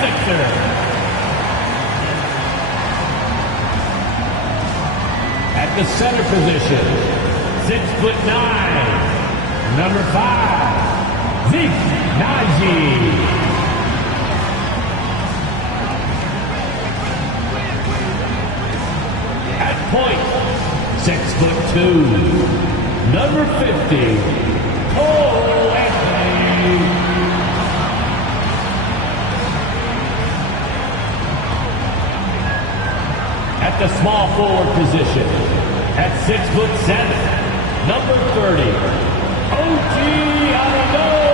76er. At the center position, 6'9", number 5, Zeke Naji. At point, 6'2", number 50, Cole Anthony. At the small forward position, at 6'7", number 30, OG Anunoby.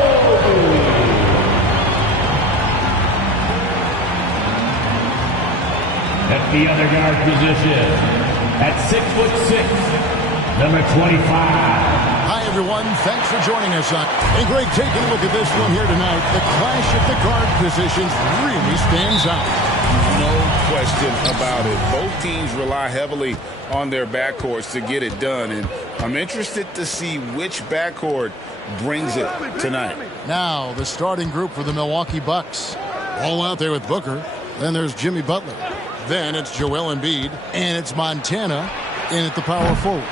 At the other guard position, at 6'6", number 25. Hi, everyone. Thanks for joining us on a great taking a look at this one here tonight. The clash of the guard positions really stands out. No question about it. Both teams rely heavily on their backcourts to get it done, and I'm interested to see which backcourt brings it tonight. Now, the starting group for the Milwaukee Bucks. All out there with Booker. Then there's Jimmy Butler. Then it's Joel Embiid, and it's Montana in at the power forward.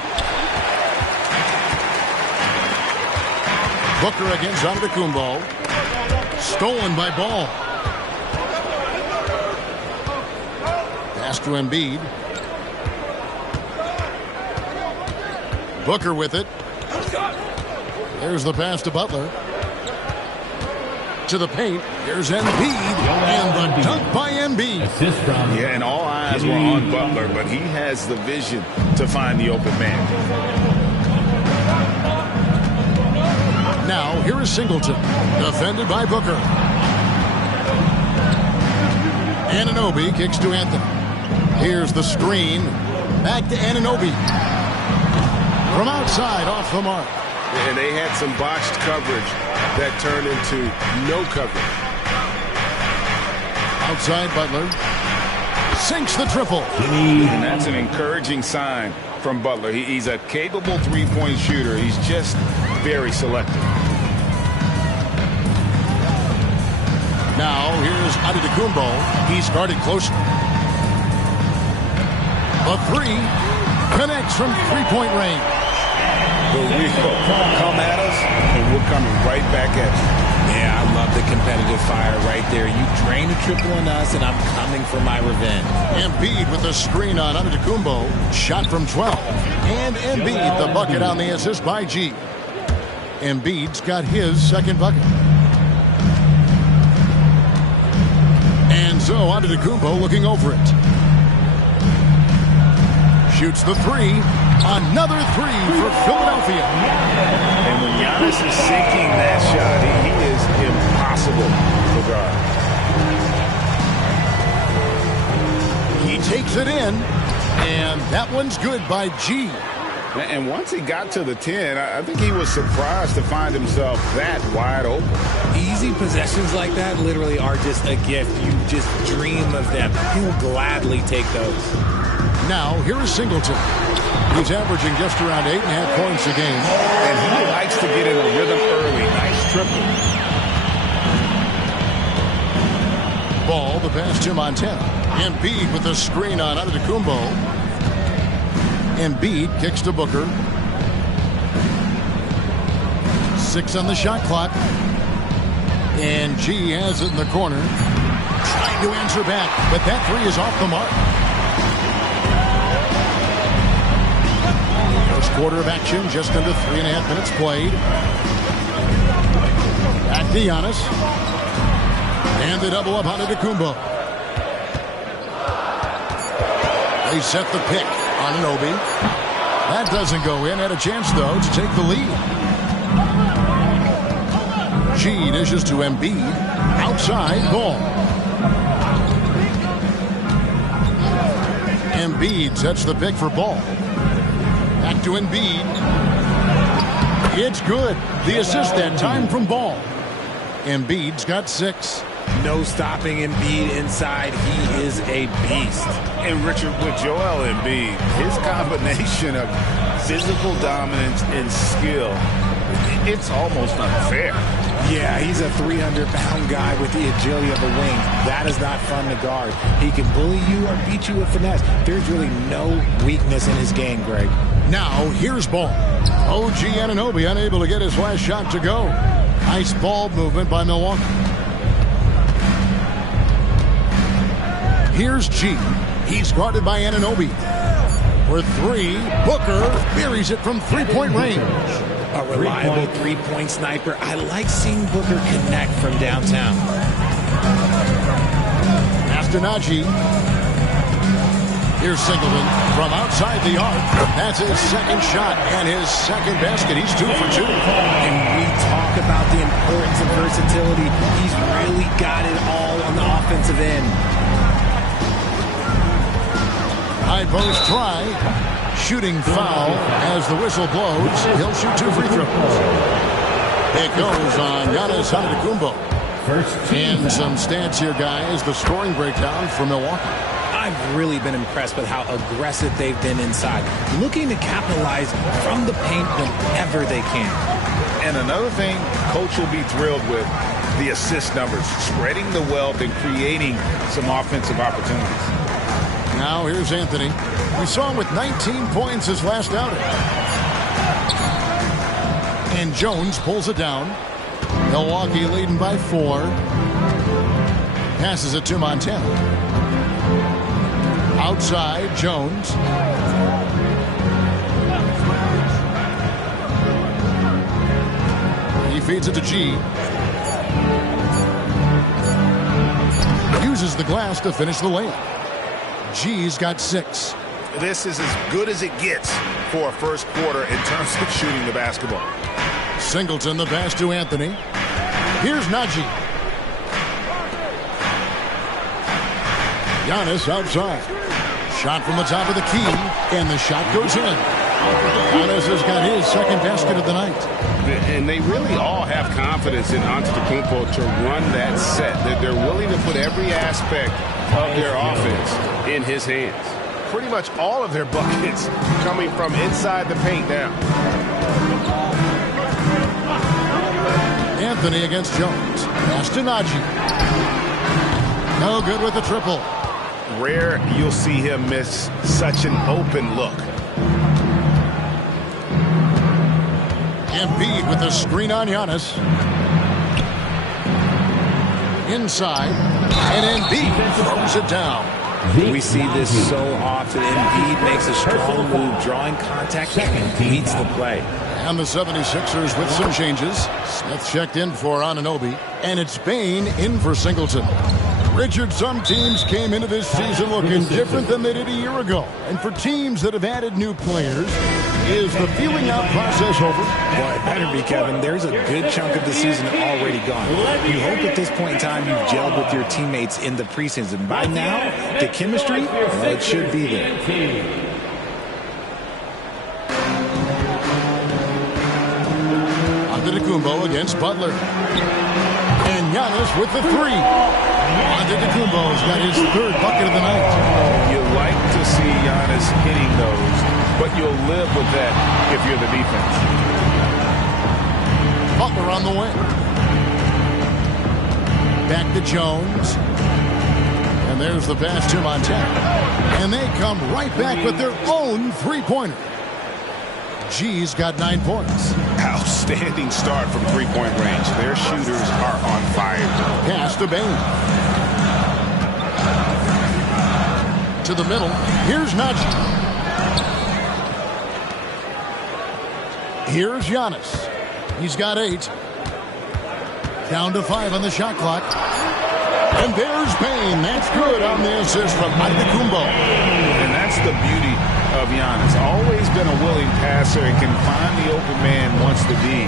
Booker against Antetokounmpo. Stolen by Ball. Pass to Embiid. Booker with it. There's the pass to Butler. To the paint. Here's Embiid. And the dunk by Embiid. Assist from. Yeah, and all eyes were on Butler, but he has the vision to find the open man. Now, here is Singleton. Defended by Booker. Anunoby kicks to Anthony. Here's the screen. Back to Anunoby. From outside, off the mark. And they had some botched coverage that turned into no coverage. Outside Butler. Sinks the triple. And that's an encouraging sign from Butler. He's a capable three-point shooter. He's just very selective. Now, here's Antetokounmpo. He's guarded closely. A three connects from three-point range. But we come at us, and we're coming right back at you. Yeah, I love the competitive fire right there. You drain a triple on us, and I'm coming for my revenge. Embiid with the screen on Antetokounmpo. Shot from 12. And Embiid, the bucket on the assist by G. Embiid's got his second bucket. And so Antetokounmpo looking over it. Shoots the three. Another three for Philadelphia. And when Giannis is sinking that shot, he is impossible to guard. He takes it in, and that one's good by G. And once he got to the 10, I think he was surprised to find himself that wide open. Easy possessions like that literally are just a gift. You just dream of them. He'll gladly take those. Now, here is Singleton. He's averaging just around 8.5 points a game. And he likes to get in a rhythm early. Nice triple. Ball, the pass to Montana. Embiid with the screen on Antetokounmpo. Embiid kicks to Booker. 6 on the shot clock. And G has it in the corner. Trying to answer back, but that three is off the mark. First quarter of action, just under 3.5 minutes played. Back to Giannis. And the double up on Antetokounmpo. They set the pick on Anunoby. That doesn't go in. Had a chance, though, to take the lead. G dishes to Embiid. Outside, Ball. Embiid sets the pick for Ball. Back to Embiid. It's good. The assist that time from Ball. Embiid's got 6. No stopping Embiid inside. He is a beast. And Richard, with Joel Embiid, his combination of physical dominance and skill, it's almost unfair. Yeah, he's a 300-pound guy with the agility of a wing. That is not fun to guard. He can bully you or beat you with finesse. There's really no weakness in his game, Greg. Now, here's ball. OG Anunoby unable to get his last shot to go. Nice ball movement by Milwaukee. Here's G. He's guarded by Anunoby. For three, Booker buries it from three-point range. A reliable three-point sniper. I like seeing Booker connect from downtown. Naji. Here's Singleton from outside the arc. That's his second shot and his second basket. He's 2 for 2. And we talk about the importance of versatility. He's really got it all on the offensive end. High post try. Shooting foul as the whistle blows. He'll shoot 2 free throws. It goes on Giannis Antetokounmpo. And some stats here, guys. The scoring breakdown for Milwaukee. I've really been impressed with how aggressive they've been inside, looking to capitalize from the paint whenever they can. And another thing Coach will be thrilled with, the assist numbers, spreading the wealth and creating some offensive opportunities. Now here's Anthony. We saw him with 19 points his last outing. And Jones pulls it down. Milwaukee leading by 4. Passes it to Montana. Outside, Jones. He feeds it to G. Uses the glass to finish the layup. G's got 6. This is as good as it gets for a first quarter in terms of shooting the basketball. Singleton, the pass to Anthony. Here's Najee. Giannis outside. Shot from the top of the key, and the shot goes in. Giannis has got his second basket of the night. And they really all have confidence in Antetokounmpo to run that set. They're willing to put every aspect of their offense in his hands. Pretty much all of their buckets coming from inside the paint now. Anthony against Jones. Pass to Najee. No good with the triple. Rare you'll see him miss such an open look. Embiid with the screen on Giannis. Inside. And Embiid throws it down. We see this so often. Embiid makes a strong move, drawing contact, and leads the play. And the 76ers with some changes. Smith checked in for Anunoby. And it's Bane in for Singleton. Richard, some teams came into this season looking different than they did a year ago. And for teams that have added new players, is the feeling out process over? Well, it better be, Kevin. There's a good chunk of the season already gone. You hope at this point in time you've gelled with your teammates in the preseason. By now, the chemistry, well, it should be there. Antetokounmpo against Butler. And Giannis with the 3. Antetokounmpo's got his 3rd bucket of the night. You like to see Giannis hitting those, but you'll live with that if you're the defense. Butler on the wing. Back to Jones. And there's the pass to Montana. And they come right back with their own three-pointer. G's got 9 points. Outstanding start from three-point range. Their shooters are on fire. Pass to Bane. To the middle. Here's Najee. Here's Giannis. He's got 8. Down to 5 on the shot clock. And there's Bane. That's good on the assist from Antetokounmpo. And that's the beauty of Giannis. Always been a willing passer and can find the open man once the D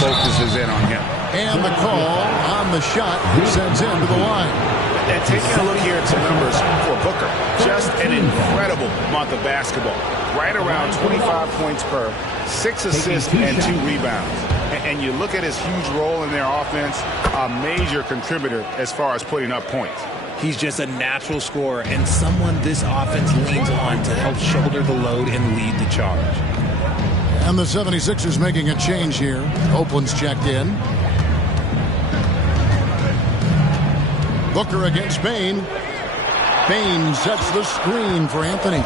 focuses in on him. And the call on the shot sends him to the line. And taking a look here at some numbers for Booker. Just an incredible month of basketball. Right around 25 points per, 6 assists and 2 rebounds. And you look at his huge role in their offense, a major contributor as far as putting up points. He's just a natural scorer and someone this offense leans on to help shoulder the load and lead the charge. And the 76ers making a change here. Oakland's checked in. Booker against Bain. Bain sets the screen for Anthony.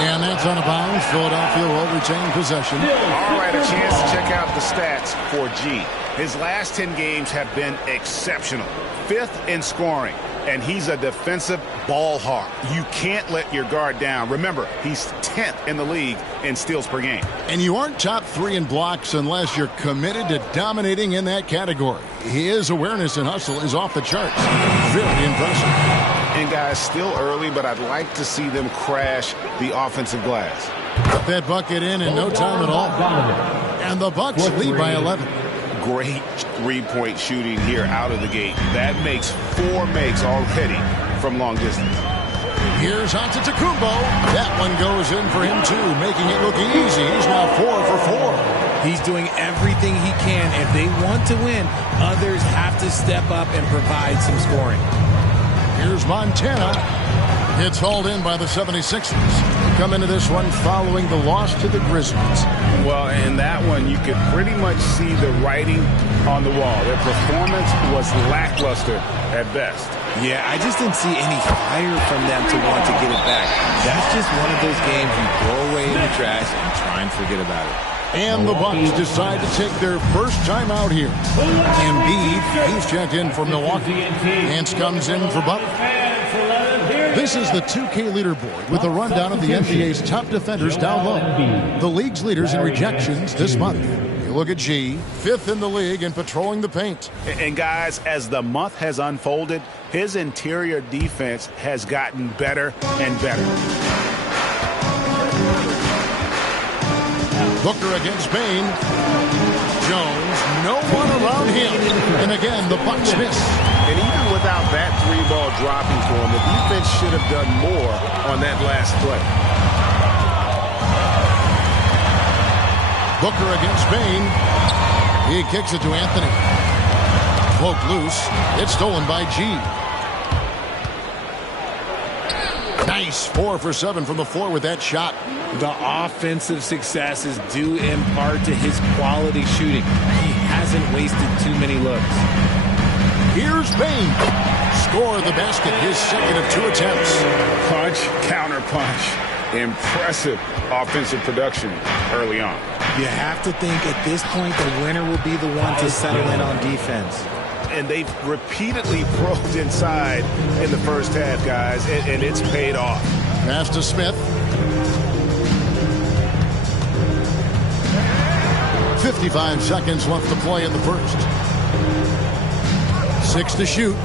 And that's out of bounds. Philadelphia will retain possession. All right, a chance to check out the stats for G. His last 10 games have been exceptional. 5th in scoring, and he's a defensive ball hawk. You can't let your guard down. Remember, he's 10th in the league in steals per game. And you aren't top 3 in blocks unless you're committed to dominating in that category. His awareness and hustle is off the charts. Very impressive. And guys, still early, but I'd like to see them crash the offensive glass. Put that bucket in no time at all. And the Bucks lead by 11. Great three-point shooting here out of the gate. That makes 4 makes already from long distance. Here's Antetokounmpo. That one goes in for him, too, making it look easy. He's now 4 for 4. He's doing everything he can. If they want to win, others have to step up and provide some scoring. Here's Montana. It's hauled in by the 76ers. Come into this one following the loss to the Grizzlies. Well, in that one, you could pretty much see the writing on the wall. Their performance was lackluster at best. Yeah, I just didn't see any fire from them to want to get it back. That's just one of those games you throw away in the trash and try and forget about it. And the Bucks decide to take their first time out here. Embiid, he's checked in for Milwaukee. Hance comes in for Butler. This is the 2K leaderboard with a rundown of the NBA's top defenders down low. The league's leaders in rejections this month. You look at G, 5th in the league in patrolling the paint. And guys, as the month has unfolded, his interior defense has gotten better and better. Booker against Bain. Jones, no one around him. And again, the Bucks miss. And even without that 3-ball dropping for him, the defense should have done more on that last play. Booker against Bain. He kicks it to Anthony. Poked loose. It's stolen by G. Nice 4 for 7 from the floor with that shot. The offensive success is due in part to his quality shooting. He hasn't wasted too many looks. Here's Bain. Score the basket, his second of 2 attempts. Punch, counter punch. Impressive offensive production early on. You have to think at this point the winner will be the one to settle in on defense. And they've repeatedly probed inside in the first half, guys, and it's paid off. Pass to Smith. 55 seconds left to play in the first. 6 to shoot.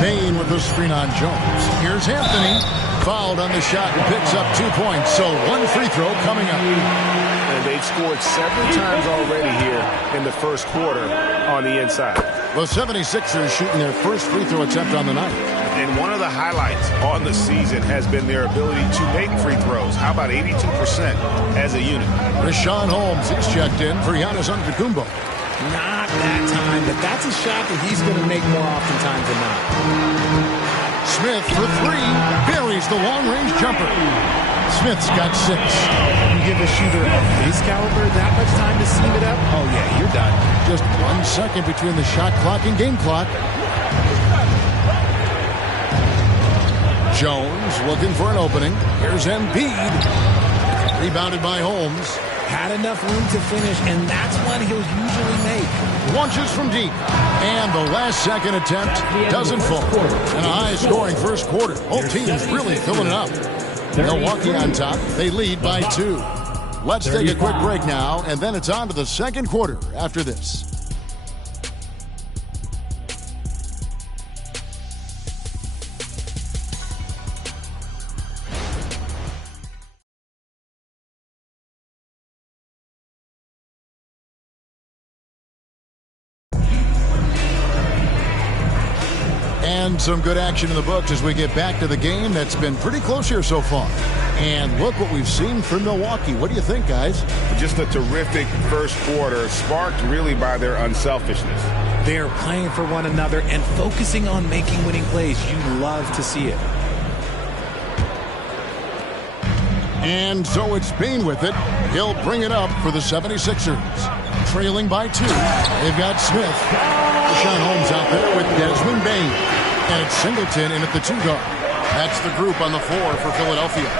Bain with the screen on Jones. Here's Anthony. Fouled on the shot and picks up 2 points. So 1 free throw coming up. And they've scored several times already here in the first quarter on the inside. The 76ers shooting their first free throw attempt on the night. And one of the highlights on the season has been their ability to make free throws. How about 82% as a unit? Rashawn Holmes is checked in for Giannis Antetokounmpo. Not that time, but that's a shot that he's going to make more oftentimes than not. Smith for 3. Buries the long-range jumper. Smith's got 6. You give a shooter of his caliber that much time to seam it up? Oh, yeah, you're done. Just 1 second between the shot clock and game clock. Jones looking for an opening. Here's Embiid. Rebounded by Holmes. Had enough room to finish, and that's one he'll usually make. Launches from deep. And the last second attempt doesn't fall. And a high-scoring first quarter. Both teams really filling it up. Milwaukee on top. They lead by 2. Let's take a quick break now, and then it's on to the second quarter after this. And some good action in the books as we get back to the game that's been pretty close here so far. And look what we've seen from Milwaukee. What do you think, guys? Just a terrific first quarter, sparked really by their unselfishness. They're playing for one another and focusing on making winning plays. You love to see it. And so it's Bain with it. He'll bring it up for the 76ers. Trailing by 2. They've got Smith. Sean Holmes out there with Desmond Bain. And it's Singleton in at the 2 guard. That's the group on the floor for Philadelphia.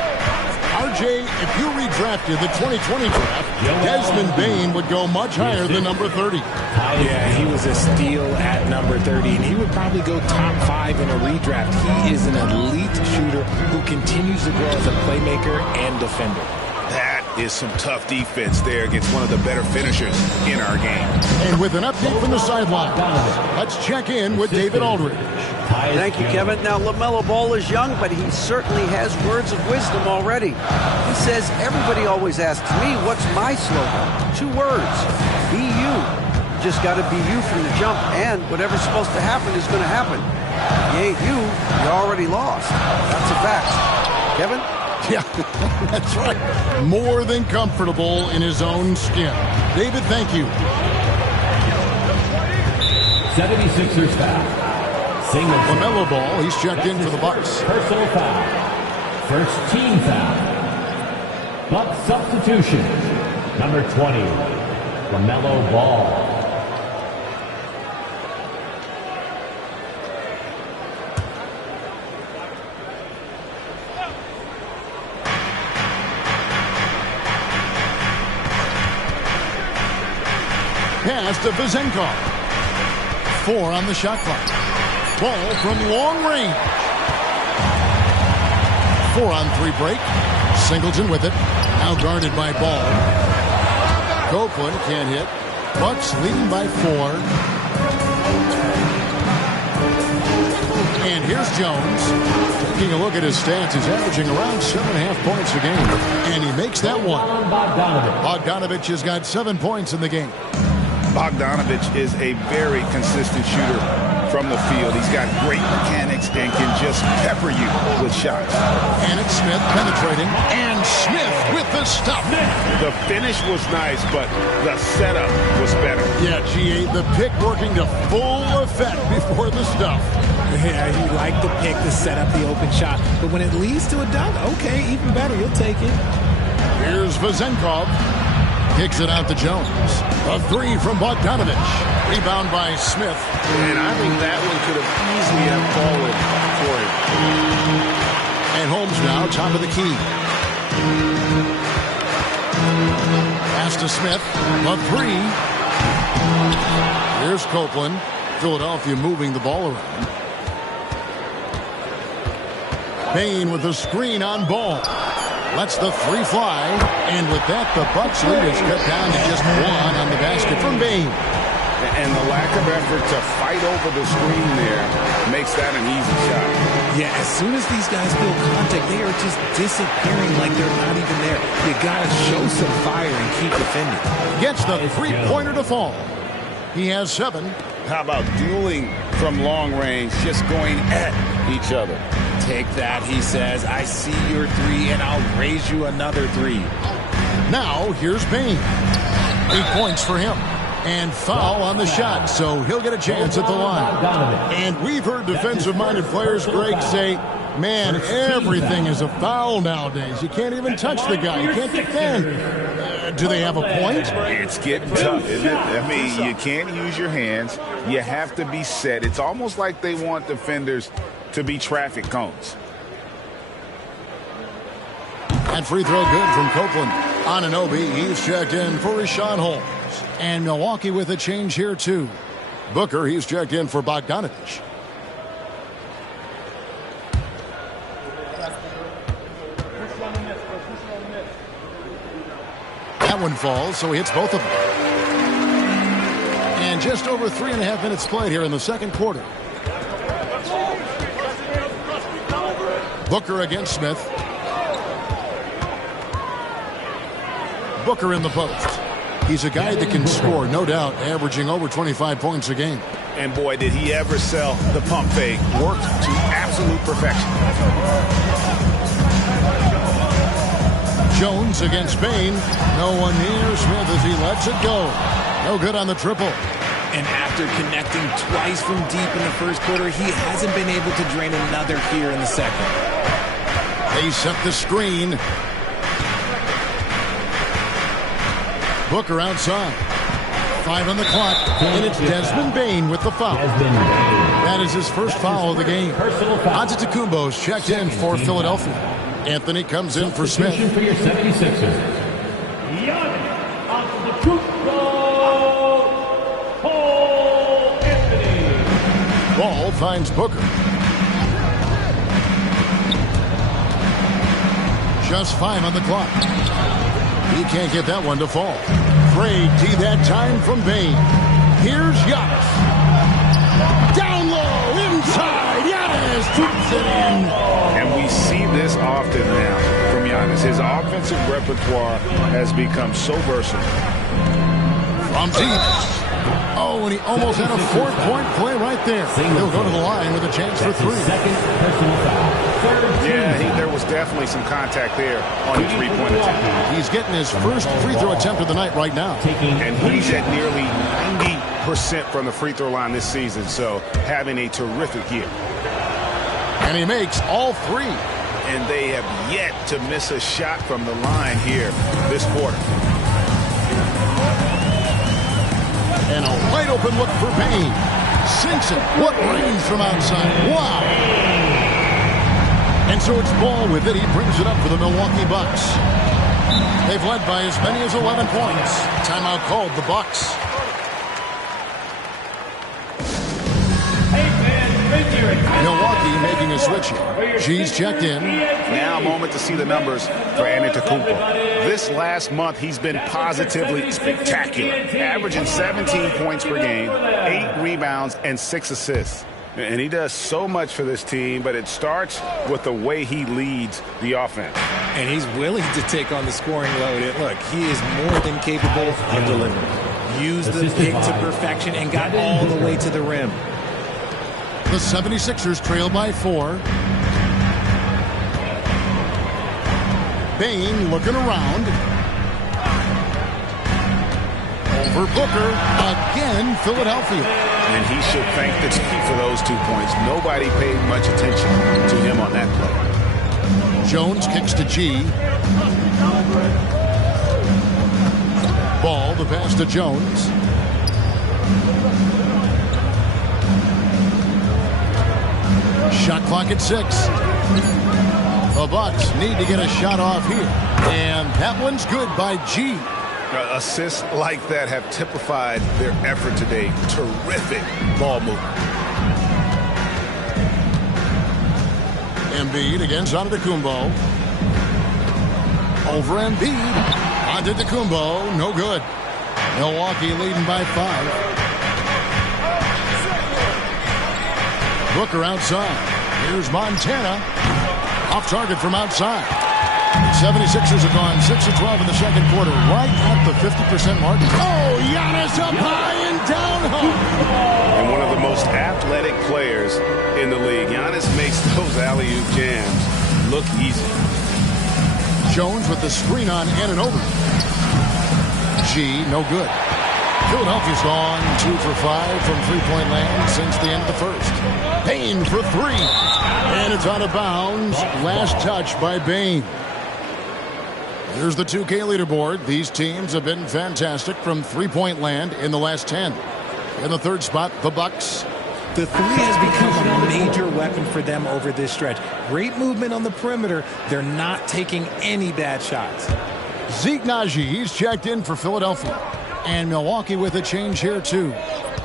RJ, if you redrafted the 2020 draft, Desmond Bain would go much higher than number 30. Yeah, he was a steal at number 30, and he would probably go top 5 in a redraft. He is an elite shooter who continues to grow as a playmaker and defender. That is some tough defense there against one of the better finishers in our game. And with an update from the sideline, let's check in with David Aldridge. Thank you, Kevin. Now, LaMelo Ball is young, but he certainly has words of wisdom already. He says, everybody always asks me, what's my slogan? 2 words, be you. Just got to be you from the jump, and whatever's supposed to happen is going to happen. You ain't you, you already lost. That's a fact. Kevin? Yeah, that's right. More than comfortable in his own skin. David, thank you. 76ers foul. Singleton. LaMelo Ball, he's checked in for the Bucks. Personal foul. First team foul. Bucks substitution. Number 20, LaMelo Ball. Pass to Vezenkov. 4 on the shot clock. Ball from long range. 4-on-3 break. Singleton with it. Now guarded by Ball. Copeland can't hit. Bucks leading by 4. And here's Jones. Taking a look at his stats, he's averaging around 7.5 points a game. And he makes that one. Bogdanovich has got 7 points in the game. Bogdanovich is a very consistent shooter from the field. He's got great mechanics and can just pepper you with shots. And it's Smith penetrating. And Smith with the stuff. The finish was nice, but the setup was better. Yeah, G8, the pick working to full effect before the stuff. Yeah, you like the pick to set up the open shot. But when it leads to a dunk, okay, even better. You'll take it. Here's Vezenkov. Kicks it out to Jones. A 3 from Bogdanovich. Rebound by Smith. And I think that one could have easily have fallen for him. And Holmes now, top of the key. Pass to Smith. A 3. Here's Copeland. Philadelphia moving the ball around. Bain with a screen on Ball. Lets the 3 fly, and with that, the Bucks lead is cut down to just 1 on the basket from Bain. And the lack of effort to fight over the screen there makes that an easy shot. Yeah, as soon as these guys feel contact, they are just disappearing like they're not even there. You gotta show some fire and keep defending. Gets the 3-pointer to fall. He has 7. How about dueling from long range, just going at each other? Take that, he says. I see your 3, and I'll raise you another 3. Now, here's Bain. 8 points for him. And foul on the shot, so he'll get a chance at the line. And we've heard defensive-minded players, Greg, say, man, everything is a foul nowadays. You can't even touch the guy. You can't defend. Do they have a point? It's getting tough, isn't it? I mean, you can't use your hands. You have to be set. It's almost like they want defenders to be traffic cones. And free throw good from Copeland. Anunoby, he's checked in for Rashawn Holmes. And Milwaukee with a change here, too. Booker, he's checked in for Bogdanovich. That one falls, so he hits both of them. And just over 3.5 minutes played here in the second quarter. Booker against Smith. Booker in the post. He's a guy that can score, no doubt, averaging over 25 points a game. And boy, did he ever sell the pump fake. Worked to absolute perfection. Jones against Bain. No one near Smith as he lets it go. No good on the triple. And after connecting twice from deep in the first quarter, he hasn't been able to drain another here in the second. They set the screen. Booker outside. 5 on the clock, and it's Desmond Bain with the foul. That is his first foul of the game. Antetokounmpo's checked in for Philadelphia. Anthony comes in for Smith. For your 76ers. Ball finds Booker. Just 5 on the clock. He can't get that one to fall. Great D that time from Bain. Here's Giannis. Down low, inside. Giannis puts it in. And we see this often now from Giannis. His offensive repertoire has become so versatile. From deep. Oh, and he almost had a 4-point play right there. He'll go to the line with a chance for 3. Second personal foul. Yeah, there was definitely some contact there on the three-point attempt. He's getting his first free throw attempt of the night right now. And he's at nearly 90% from the free throw line this season, so having a terrific year. And he makes all 3. And they have yet to miss a shot from the line here this quarter. And a wide open look for Bain. Sinks it. What range from outside. Wow. And so it's Ball with it. He brings it up for the Milwaukee Bucks. They've led by as many as 11 points. Timeout called the Bucks. Milwaukee making a switch here. G's checked in. Now a moment to see the numbers for Antetokounmpo. This last month, he's been positively spectacular, averaging 17 points per game, 8 rebounds, and 6 assists. And he does so much for this team, but it starts with the way he leads the offense. And he's willing to take on the scoring load. And look, he is more than capable of delivering. Used the pick to perfection and got all the way to the rim. The 76ers trail by 4. Bain looking around. Over Booker. Again, Philadelphia. And he should thank the team for those 2 points. Nobody paid much attention to him on that play. Jones kicks to G. Ball, the pass to Jones. Shot clock at 6. The Bucks need to get a shot off here. And that one's good by G. Assists like that have typified their effort today. Terrific ball movement. Embiid against Antetokounmpo. Over Embiid. Antetokounmpo, no good. Milwaukee leading by 5. Booker outside. Here's Montana. Off target from outside. The 76ers have gone 6 of 12 in the second quarter, right at the 50% mark. Oh, Giannis up high and down home. And one of the most athletic players in the league. Giannis makes those alley-oop jams look easy. Jones with the screen on Anunoby. G, no good. Philadelphia's gone 2 for 5 from three-point land since the end of the first. Bain for 3. And it's out of bounds. Last touch by Bain. Here's the 2K leaderboard. These teams have been fantastic from three-point land in the last 10. In the third spot, the Bucks. The 3 has become a major weapon for them over this stretch. Great movement on the perimeter. They're not taking any bad shots. Zeke Naji, he's checked in for Philadelphia. And Milwaukee with a change here, too.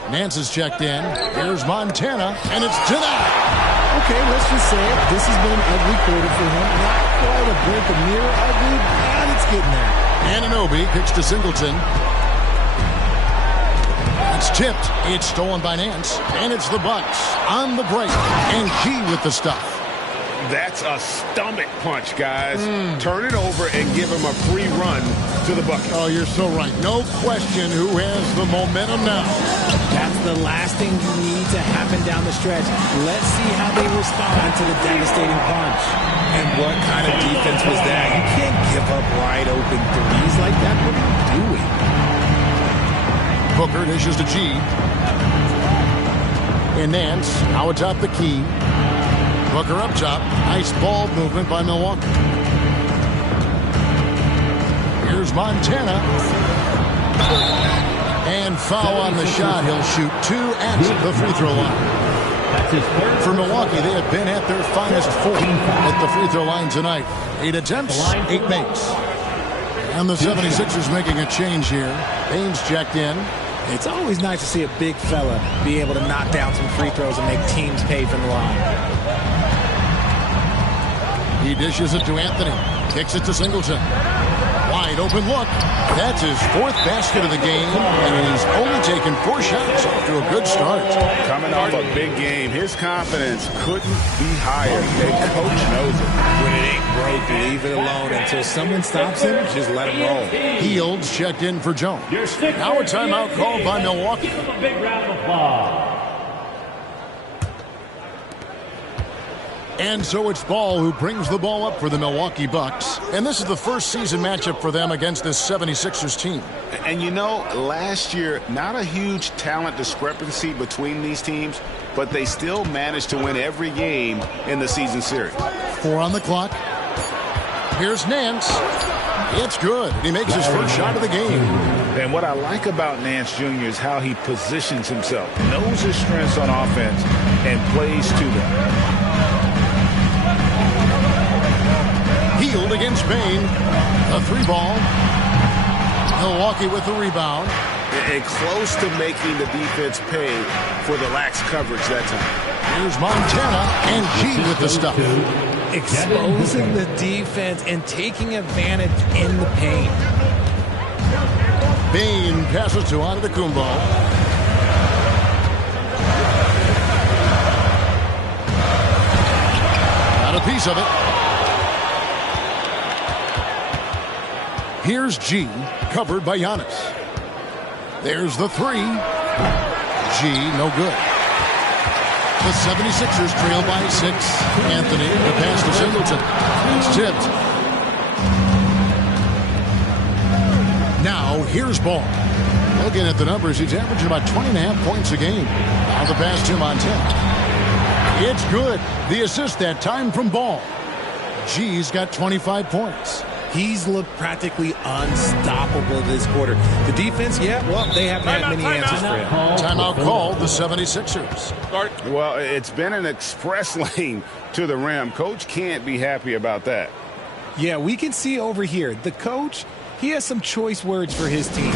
Nance is checked in. Here's Montana, and it's tonight. Okay, let's just say it. This has been an ugly quarter for him. Not quite a break of mirror ugly, but it's getting there. Anunoby kicks to Singleton. It's tipped. It's stolen by Nance. And it's the Bucks on the break. And G with the stuff. That's a stomach punch, guys. Turn it over and give him a free run to the bucket. Oh, you're so right. No question who has the momentum now. That's the last thing you need to happen down the stretch. Let's see how they respond to the devastating punch. And what kind of defense was that? You can't give up wide open threes like that. What are you doing? Booker dishes to G. And Nance now atop the key. Booker up top. Nice ball movement by Milwaukee. Here's Montana. And foul on the shot. He'll shoot 2 at the free throw line. That's his third. For Milwaukee, they have been at their finest 4 at the free throw line tonight. 8 attempts, 8 makes. And the 76ers making a change here. Baines checked in. It's always nice to see a big fella be able to knock down some free throws and make teams pay from the line. He dishes it to Anthony. Kicks it to Singleton. Wide open look. That's his 4th basket of the game, and he's only taken 4 shots off to a good start. Coming off a big game, his confidence couldn't be higher, and coach knows it. When it ain't broke, leave it alone until someone stops him. Just let him roll. Fields checked in for Jones. Now a timeout called by Milwaukee. Give him a big round of applause. And so it's Ball who brings the ball up for the Milwaukee Bucks. And this is the first season matchup for them against this 76ers team. And you know, last year, not a huge talent discrepancy between these teams, but they still managed to win every game in the season series. 4 on the clock. Here's Nance. It's good. He makes his first shot of the game. And what I like about Nance Jr. is how he positions himself, knows his strengths on offense, and plays to them. Healed against Bain. A 3 ball. Milwaukee with the rebound. And close to making the defense pay for the lax coverage that time. Here's Montana and G with the stuff. Exposing the defense and taking advantage in the paint. Bain passes to Antetokounmpo. Got a piece of it. Here's G, covered by Giannis. There's the 3. G, no good. The 76ers trail by 6. Anthony, the pass to Singleton. It's tipped. Now, here's Ball. Looking at the numbers, he's averaging about 20.5 points a game. Now the pass to Montana. It's good. The assist that time from Ball. G's got 25 points. He's looked practically unstoppable this quarter. The defense, yeah, well, they haven't had many answers for him. Timeout called the 76ers. Well, it's been an express lane to the rim. Coach can't be happy about that. Yeah, we can see over here, the coach, he has some choice words for his team.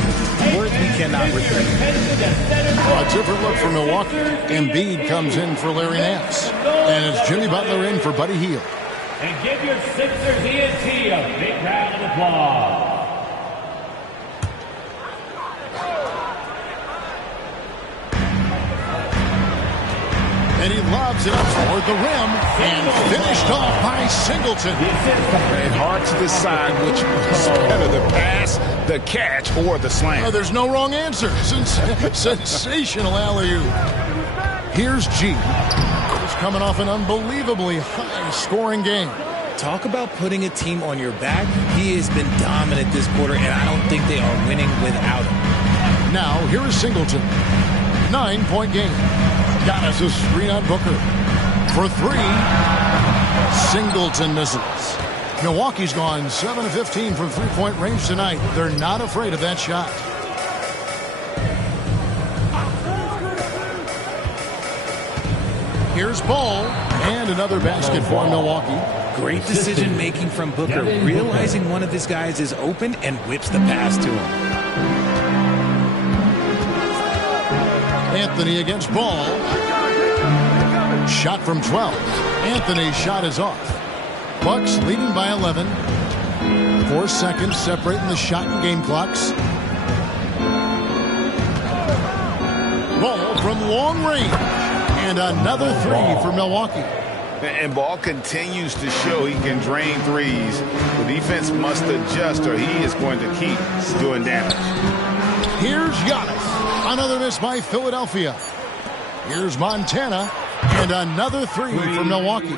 Words we cannot repeat. A different look for Milwaukee. Embiid comes in for Larry Nance. And it's Jimmy Butler in for Buddy Hield. And give your Sixers ENT a big round of applause. And he lobs it up toward the rim and finished off by Singleton. And hard to decide which was better, the pass, the catch, or the slam. Oh, there's no wrong answer. Sensational alley-oop. Here's G. He's coming off an unbelievably high-scoring game. Talk about putting a team on your back. He has been dominant this quarter, and I don't think they are winning without him. Now, here is Singleton. 9-point game. Giannis a screen on Booker. For 3. Singleton misses. Milwaukee's gone 7 of 15 from three-point range tonight. They're not afraid of that shot. Here's Ball. And another basket for Milwaukee. Great decision-making from Booker, realizing one of his guys is open and whips the pass to him. Anthony against Ball. Shot from 12. Anthony's shot is off. Bucks leading by 11. 4 seconds separating the shot and game clocks. Ball from long range. And another 3 for Milwaukee. And Ball continues to show he can drain threes. The defense must adjust or he is going to keep doing damage. Here's Giannis. Another miss by Philadelphia. Here's Montana. And another 3 for Milwaukee.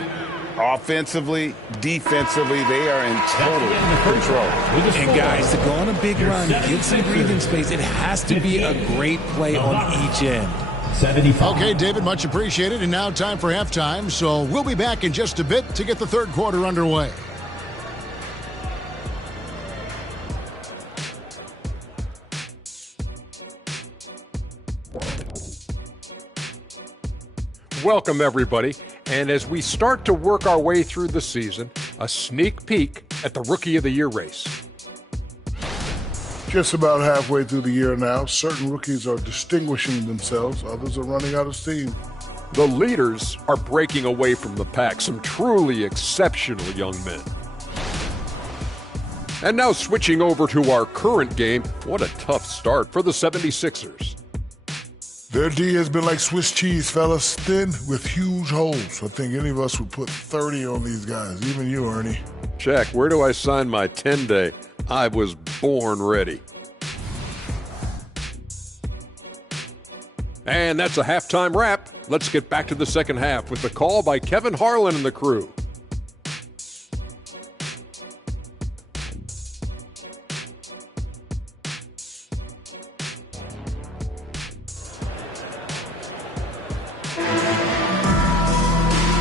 Offensively, defensively, they are in total control. And guys, to go on a big run, get some breathing space, it has to be a great play on each end. 75. Okay, David, much appreciated. And now time for halftime. So we'll be back in just a bit to get the third quarter underway. welcome everybody. And as we start to work our way through the season, a sneak peek at the Rookie of the Year race. Just about halfway through the year now, certain rookies are distinguishing themselves, others are running out of steam. The leaders are breaking away from the pack, some truly exceptional young men. And now switching over to our current game, what a tough start for the 76ers. Their D has been like Swiss cheese, fellas, thin with huge holes. I think any of us would put 30 on these guys, even you, Ernie. Check, where do I sign my 10-day? I was born ready. And that's a halftime wrap. Let's get back to the second half with the call by Kevin Harlan and the crew.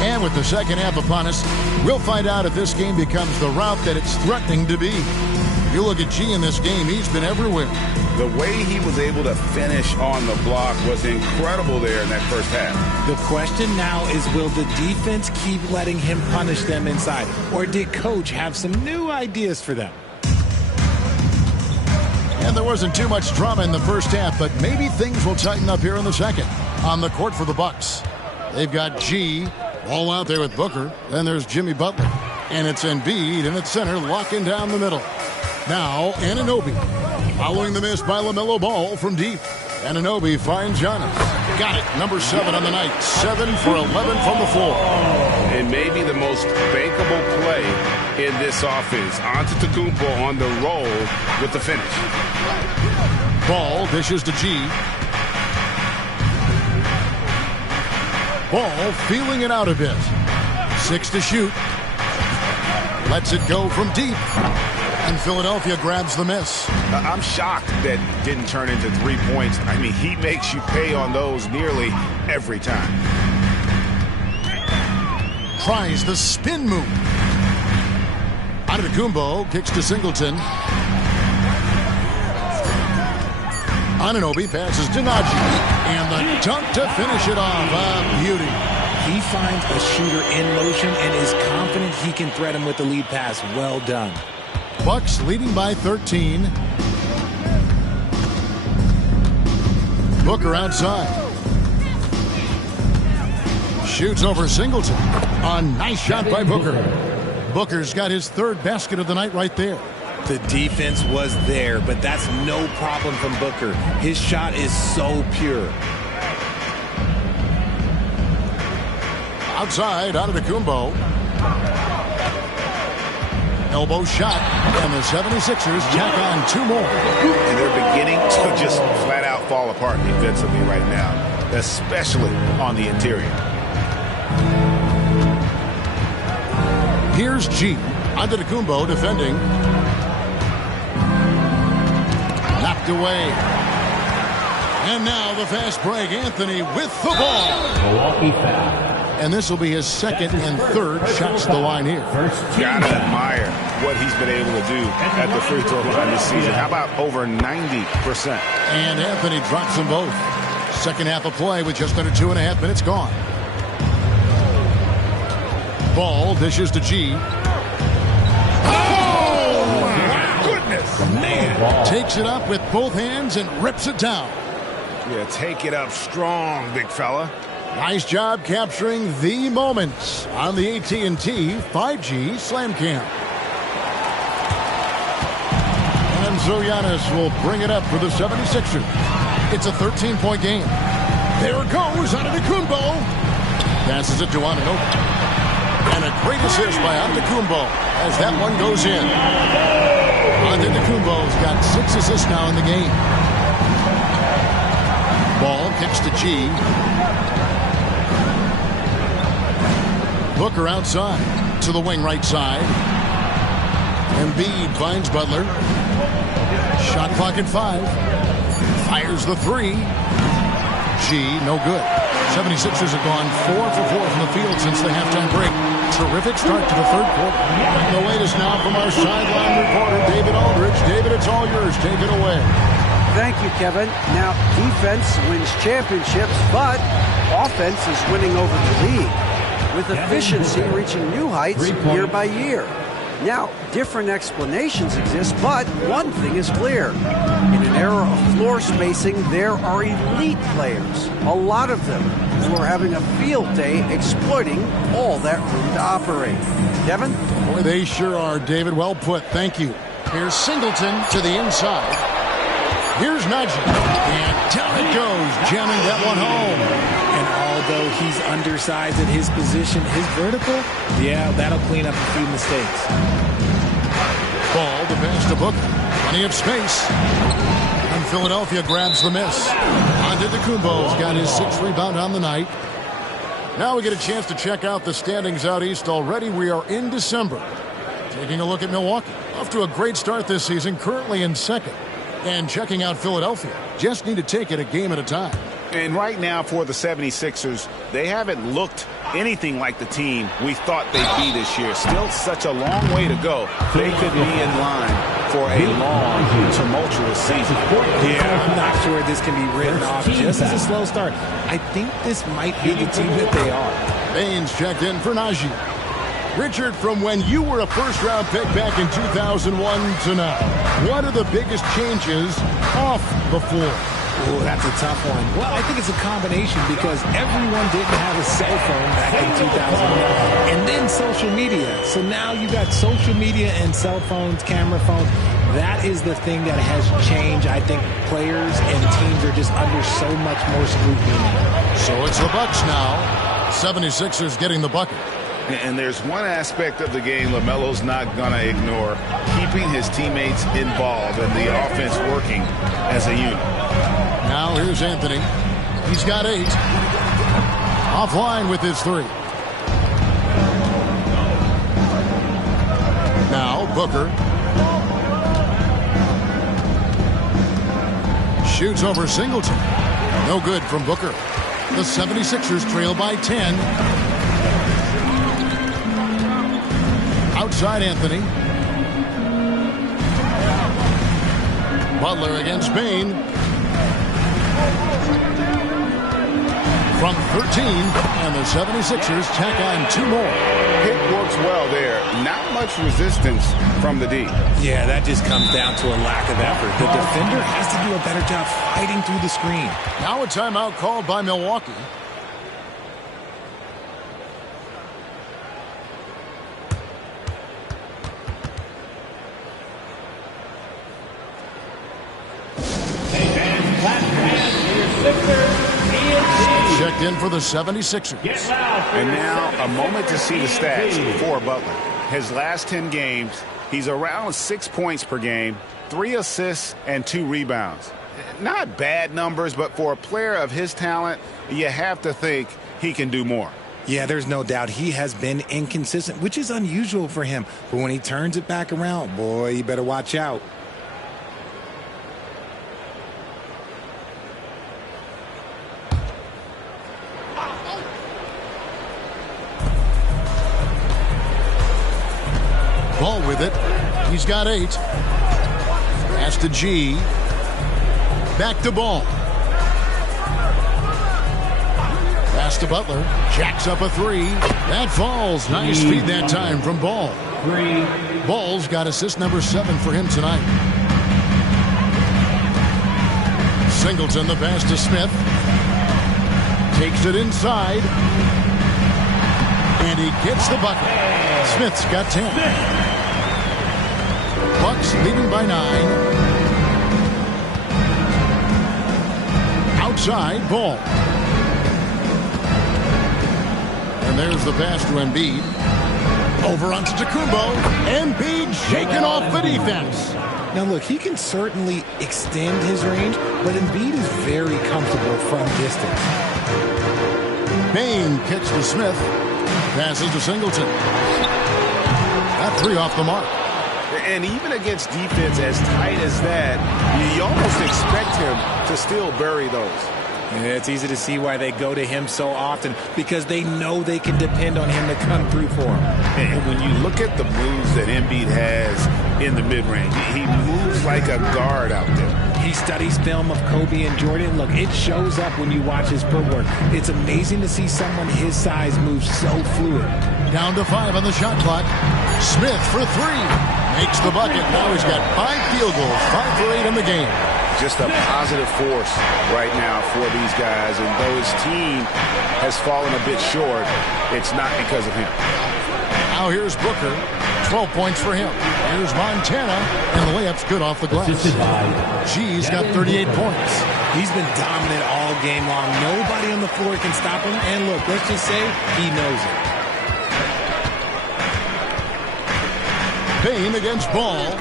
And with the second half upon us, we'll find out if this game becomes the route that it's threatening to be. You look at G in this game, he's been everywhere. The way he was able to finish on the block was incredible there in that first half. The question now is, will the defense keep letting him punish them inside? Or did Coach have some new ideas for them? And there wasn't too much drama in the first half, but maybe things will tighten up here in the second. On the court for the Bucks, they've got G all out there with Booker. Then there's Jimmy Butler. And it's Embiid in at center, locking down the middle. Now, Anunoby, following the miss by LaMelo Ball from deep. Anunoby finds Giannis. Got it, number 7 on the night. 7 for 11 from the floor. And maybe the most bankable play in this offense. Antetokounmpo on the roll with the finish. Ball dishes to G. Ball feeling it out a bit. 6 to shoot. Lets it go from deep. And Philadelphia grabs the miss. I'm shocked that didn't turn into 3 points. I mean, he makes you pay on those nearly every time. Tries the spin move. Antetokounmpo kicks to Singleton. Anunoby passes to Najee. And the dunk to finish it off. A beauty. He finds a shooter in motion and is confident he can thread him with the lead pass. Well done. Bucks leading by 13. Booker outside. Shoots over Singleton. A nice shot by Booker. Booker's got his 3rd basket of the night right there. The defense was there, but that's no problem from Booker. His shot is so pure. Outside, Antetokounmpo. Elbow shot, and the 76ers tack on 2 more. And they're beginning to just flat out fall apart defensively right now, especially on the interior. Here's G. Antetokounmpo defending. Knocked away. And now the fast break. Anthony with the ball. Milwaukee foul. And this will be his 2nd and 3rd shots to the line here. Gotta admire what he's been able to do at the free throw line this season. How about over 90%? And Anthony drops them both. Second half of play with just under 2.5 minutes gone. Ball dishes to G. Oh, my goodness. Man. Takes it up with both hands and rips it down. Yeah, take it up strong, big fella. Nice job capturing the moments on the AT&T 5G Slam Cam. And Giannis will bring it up for the 76ers. It's a 13-point game. There it goes, Antetokounmpo. Passes it to Anunoby. And a great assist by Antetokounmpo as that one goes in. Antetokounmpo's got 6 assists now in the game. Ball kicks to G. Booker outside to the wing right side. Embiid finds Butler. Shot clock at 5. Fires the 3. G, no good. 76ers have gone 4 for 4 from the field since the halftime break. Terrific start to the 3rd quarter. And the latest now from our sideline reporter, David Aldridge. David, it's all yours. Take it away. Thank you, Kevin. Now, defense wins championships, but offense is winning over the league, with efficiency reaching new heights year by year. Now, different explanations exist, but one thing is clear. In an era of floor spacing, there are elite players, a lot of them, who are having a field day exploiting all that room to operate. Kevin? Boy, they sure are, David. Well put. Thank you. Here's Singleton to the inside. Here's Najee. And down it goes, jamming that one home. And although he's undersized at his position, his vertical, yeah, that'll clean up a few mistakes. Ball, the pass to Booker. Plenty of space. And Philadelphia grabs the miss. Antetokounmpo's got his 6th rebound on the night. Now we get a chance to check out the standings out east already. We are in December. Taking a look at Milwaukee. Off to a great start this season, currently in 2nd. And checking out Philadelphia. Just need to take it a game at a time. And right now for the 76ers, they haven't looked anything like the team we thought they'd be this year. Still such a long way to go. They could be in line for a long, tumultuous season. Yeah, I'm not sure this can be written off just as a slow start. I think this might be the team that they are. Baines checked in for Najee. Richard, from when you were a first-round pick back in 2001 to now, what are the biggest changes off the floor? Oh, that's a tough one. Well, I think it's a combination because everyone didn't have a cell phone back in 2001. And then social media. So now you got social media and cell phones, camera phones. That is the thing that has changed. I think players and teams are just under so much more scrutiny now. So it's the Bucks now. 76ers getting the bucket. And there's one aspect of the game LaMelo's not going to ignore, keeping his teammates involved and the offense working as a unit. Now here's Anthony. He's got 8. Offline with his 3. Now Booker. Shoots over Singleton. No good from Booker. The 76ers trail by 10. Outside Anthony. Butler against Bain. From 13, and the 76ers tack on 2 more. Pick works well there. Not much resistance from the D. Yeah, that just comes down to a lack of effort. The defender has to do a better job fighting through the screen. Now a timeout called by Milwaukee. Checked in for the 76ers. And now a moment to see the stats for Butler. His last 10 games, he's around 6 points per game, 3 assists, and 2 rebounds. Not bad numbers, but for a player of his talent, you have to think he can do more. Yeah, there's no doubt he has been inconsistent, which is unusual for him. But when he turns it back around, boy, you better watch out. Ball with it. He's got 8. Pass to G. Back to Ball. Pass to Butler. Jacks up a 3. That falls. Nice feed that time from Ball. Ball's got assist number 7 for him tonight. Singleton, the pass to Smith. Takes it inside. And he gets the bucket. Smith's got 10. Bucks leading by 9. Outside, Ball. And there's the pass to Embiid. Over onto Antetokounmpo. Embiid shaking off the defense. Now, look, he can certainly extend his range, but Embiid is very comfortable from distance. Bain kicks to Smith. Passes to Singleton. That 3 off the mark. And even against defense as tight as that, you almost expect him to still bury those. Yeah, it's easy to see why they go to him so often, because they know they can depend on him to come through for them. And when you look at the moves that Embiid has in the mid-range, he moves like a guard out there. He studies film of Kobe and Jordan. Look, it shows up when you watch his footwork. It's amazing to see someone his size move so fluid. Down to 5 on the shot clock. Smith for 3. Makes the bucket. Now he's got 5 field goals, 5 for 8 in the game. Just a positive force right now for these guys. And though his team has fallen a bit short, it's not because of him. Now here's Booker. 12 points for him. Here's Montana, and the layup's good off the glass. G's got 38 points. He's been dominant all game long. Nobody on the floor can stop him. And look, let's just say he knows it. Payne against Ball.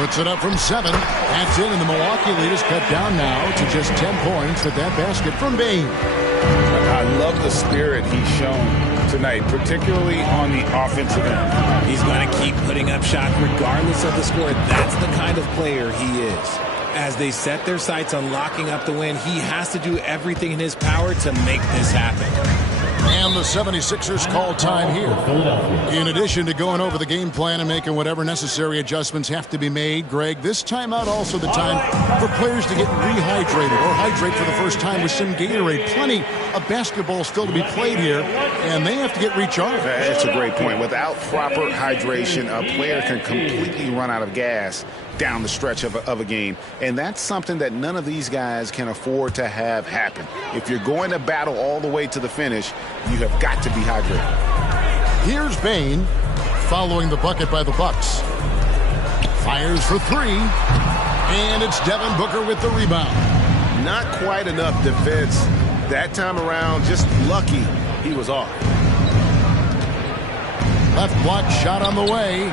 Puts it up from 7. That's in, and the Milwaukee lead is cut down now to just 10 points with that basket from Payne. I love the spirit he's shown tonight, particularly on the offensive end. He's going to keep putting up shots regardless of the score. That's the kind of player he is. As they set their sights on locking up the win, he has to do everything in his power to make this happen. And the 76ers call time here. In addition to going over the game plan and making whatever necessary adjustments have to be made, Greg, this timeout also the time for players to get rehydrated or hydrate for the first time with some Gatorade. Plenty of basketball still to be played here, and they have to get recharged. That's a great point. Without proper hydration, a player can completely run out of gas down the stretch of a game. And that's something that none of these guys can afford to have happen. If you're going to battle all the way to the finish, you have got to be hydrated. Here's Payne following the bucket by the Bucks. Fires for 3. And it's Devin Booker with the rebound. Not quite enough defense that time around. Just lucky he was off. Left block shot on the way.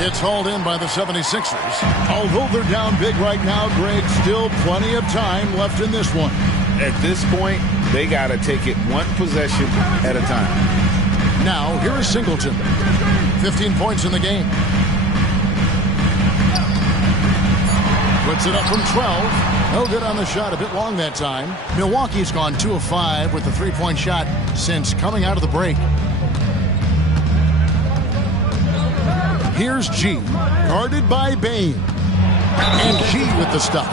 It's hauled in by the 76ers. Although they're down big right now, Greg, still plenty of time left in this one. At this point, they got to take it one possession at a time. Now, here is Singleton. 15 points in the game. Puts it up from 12. No good on the shot. A bit long that time. Milwaukee's gone 2 of 5 with the 3-point shot since coming out of the break. Here's G, guarded by Payne. And G with the stuff.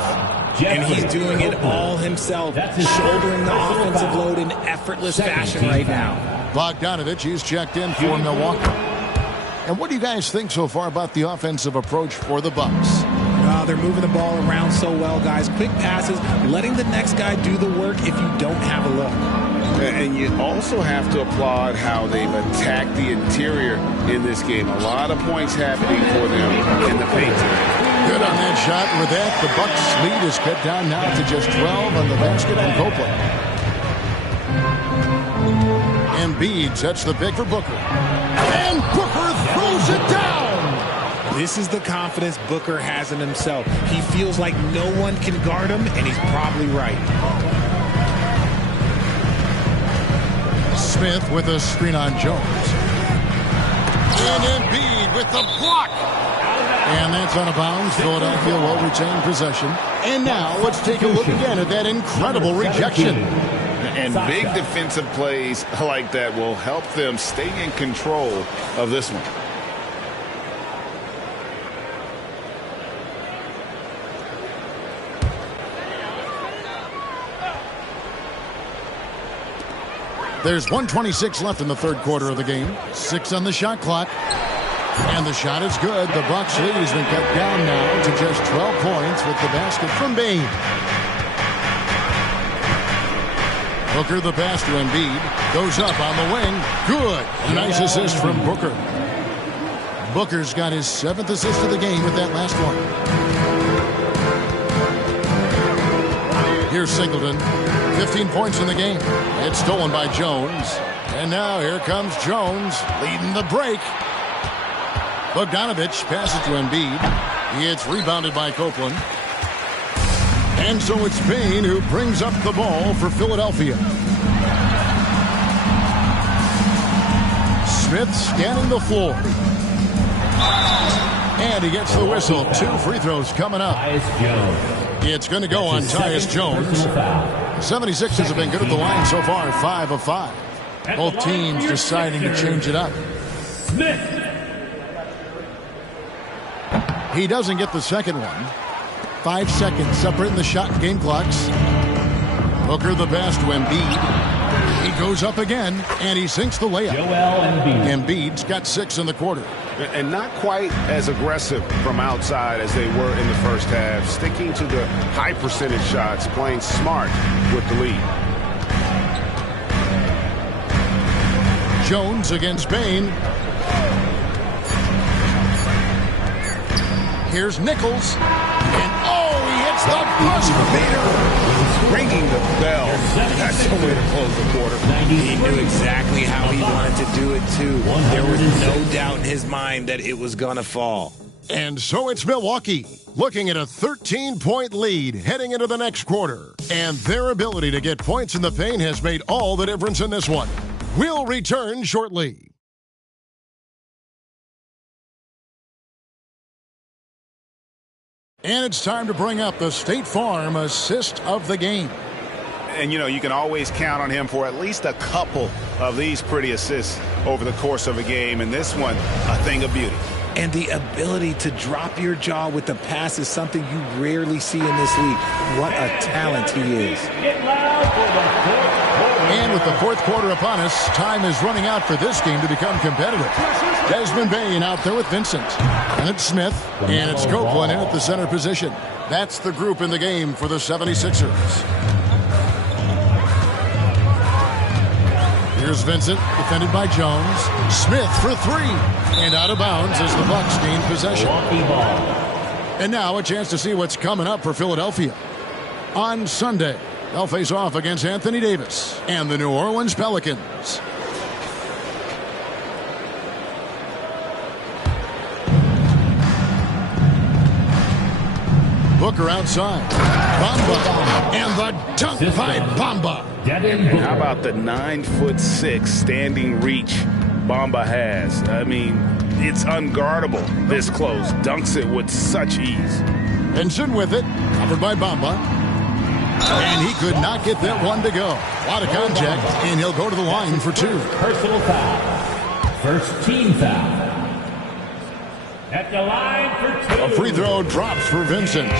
And he's doing it all himself, shouldering the offensive load in effortless fashion right now. Bogdanovich, he's checked in for Milwaukee. And what do you guys think so far about the offensive approach for the Bucks? They're moving the ball around so well, guys. Quick passes, letting the next guy do the work if you don't have a look. And you also have to applaud how they've attacked the interior in this game. A lot of points happening for them in the paint today. Good on that shot. With that, the Bucks lead is cut down now to just 12 on the basket from Copeland. Embiid sets the pick for Booker. And Booker throws it down! This is the confidence Booker has in himself. He feels like no one can guard him, and he's probably right. Smith with a screen on Jones. And Embiid with the block. And that's out of bounds. Philadelphia will retain possession. And now let's take a look again at that incredible rejection. And big defensive plays like that will help them stay in control of this one. There's 1:26 left in the third quarter of the game. 6 on the shot clock. And the shot is good. The Bucks lead has been cut down now to just 12 points with the basket from Payne. Booker the pass to Embiid. Goes up on the wing. Good. A nice assist from Booker. Booker's got his 7th assist of the game with that last one. Here's Singleton. 15 points in the game. It's stolen by Jones. And now here comes Jones leading the break. Bogdanovich passes to Embiid. It's rebounded by Copeland. And so it's Payne who brings up the ball for Philadelphia. Smith scanning the floor. And he gets the whistle. 2 free throws coming up. It's going to go on Tyus Jones. The 76ers have been good at the line so far, 5 of 5. Both teams deciding to change it up. He doesn't get the second one. 5 seconds separating the shot and game clocks. Booker the pass to Embiid. He goes up again, and he sinks the layup. Joel Embiid. Embiid's got 6 in the quarter. And not quite as aggressive from outside as they were in the first half. Sticking to the high percentage shots, playing smart with the lead. Jones against Bain. Here's Nichols. And he hits the buzzer. Ringing the bell. That's the way to close the quarter. He knew exactly how he wanted to do it, too. There was no doubt in his mind that it was going to fall. And so it's Milwaukee looking at a 13-point lead heading into the next quarter. And their ability to get points in the paint has made all the difference in this one. We'll return shortly. And it's time to bring up the State Farm assist of the game. And, you can always count on him for at least a couple of these pretty assists over the course of a game. And this one, a thing of beauty. And the ability to drop your jaw with the pass is something you rarely see in this league. What a talent he is. And with the fourth quarter upon us, time is running out for this game to become competitive. Desmond Bain out there with Vincent. And it's Smith. And it's Copeland in at the center position. That's the group in the game for the 76ers. Here's Vincent, defended by Jones. Smith for 3. And out of bounds as the Bucks gain possession. And now a chance to see what's coming up for Philadelphia. On Sunday, they'll face off against Anthony Davis and the New Orleans Pelicans. Booker outside. Bamba. And the dunk by Bamba. And how about the 9'6" standing reach Bamba has? I mean, it's unguardable this close. Dunks it with such ease. Vincent with it. Covered by Bamba. And he could not get that one to go. A lot of contact, and he'll go to the line for 2. Personal foul. First team foul. At the line for 2. A free throw drops for Vincent.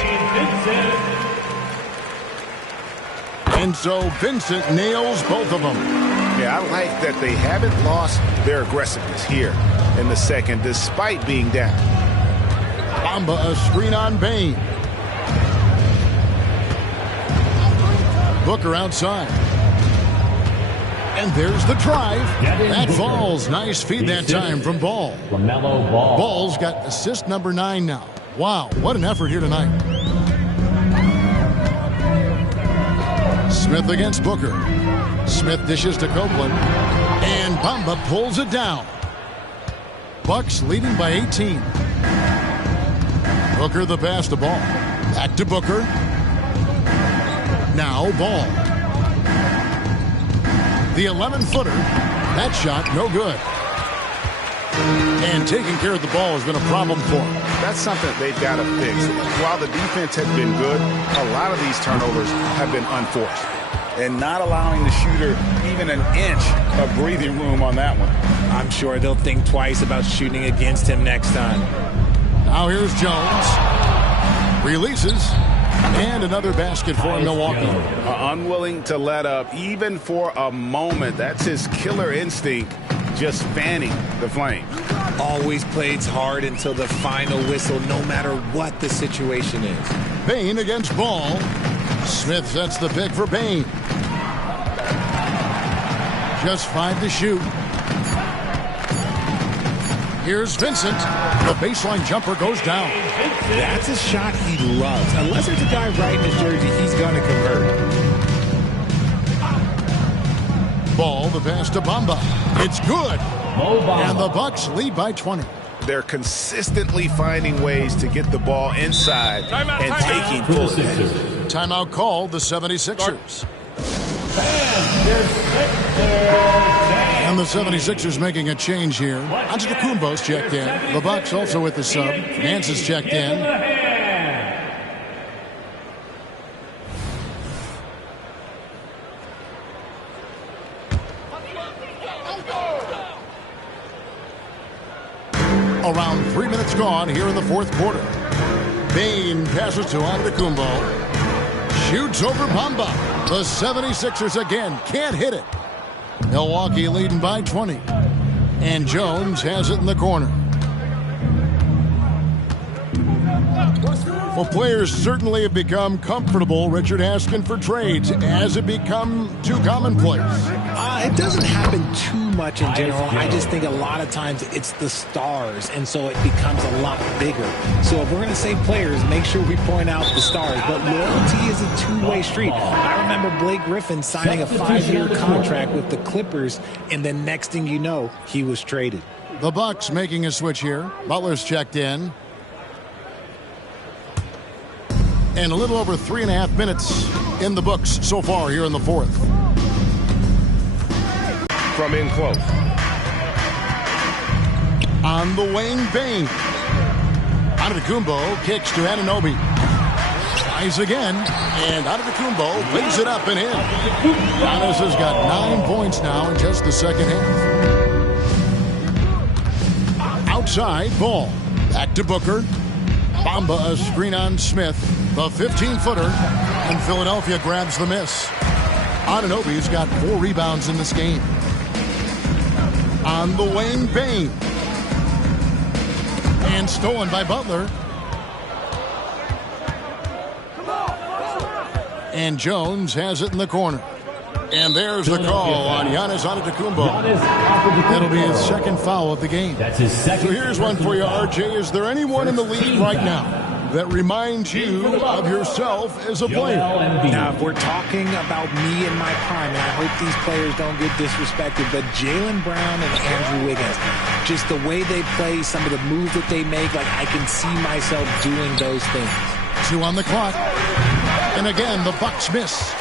And so Vincent nails both of them. Yeah, I like that they haven't lost their aggressiveness here in the second, despite being down. Bamba a screen on Bain. Booker outside. And there's the drive. That falls. Nice feed that time from Ball. LaMelo Ball. Ball's got assist number 9 now. Wow, what an effort here tonight. Smith against Booker. Smith dishes to Copeland. And Bamba pulls it down. Bucks leading by 18. Booker the pass to Ball. Back to Booker. Now Ball. The 11-footer. That shot, no good. And taking care of the ball has been a problem for him. That's something they've got to fix. While the defense has been good, a lot of these turnovers have been unforced. And not allowing the shooter even an inch of breathing room on that one. I'm sure they'll think twice about shooting against him next time. Now here's Jones. Releases. And another basket for Milwaukee. Unwilling to let up even for a moment. That's his killer instinct, just fanning the flame. Always plays hard until the final whistle, no matter what the situation is. Bain against Ball. Smith sets the pick for Bain. Just 5 to shoot. Here's Vincent. The baseline jumper goes down. That's a shot he loves. Unless there's a guy right in his jersey, he's going to convert. Ball, the pass to Bamba. It's good. And the Bucks lead by 20. They're consistently finding ways to get the ball inside and taking full advantage. Timeout called the 76ers. And the 76ers making a change here. Antetokounmpo's checked in. The Bucks also with the sub. Nance is checked in. Around 3 minutes gone here in the fourth quarter. Bain passes to Antetokounmpo. Shoots over Bamba. The 76ers again can't hit it. Milwaukee leading by 20. And Jones has it in the corner. Well, players certainly have become comfortable, Richard, asking for trades. Has it become too commonplace? It doesn't happen too much in general. I just think a lot of times it's the stars, and so it becomes a lot bigger. So if we're going to say players, make sure we point out the stars. But loyalty is a two-way street. I remember Blake Griffin signing a 5-year contract with the Clippers, and then next thing you know, he was traded. The Bucks making a switch here. Butler's checked in. And a little over 3.5 minutes in the books so far here in the fourth. From in close. On the wing, Bain. Antetokounmpo kicks to Anunoby. Tries again, and Antetokounmpo lays it up and in. Giannis has got 9 points now in just the second half. Outside, Ball. Back to Booker. Bamba a screen on Smith. The 15-footer, and Philadelphia grabs the miss. Anunoby's got 4 rebounds in this game. On the wing, Bain. And stolen by Butler. And Jones has it in the corner. And there's the call on Giannis Antetokounmpo. That'll be his second foul of the game. That's his second. So here's one for you, RJ. Is there anyone in the league right now that reminds you of yourself as a player? Now, if we're talking about me in my prime, and I hope these players don't get disrespected, but Jaylen Brown and Andrew Wiggins, just the way they play, some of the moves that they make, like I can see myself doing those things. 2 on the clock. And again, the Bucks miss.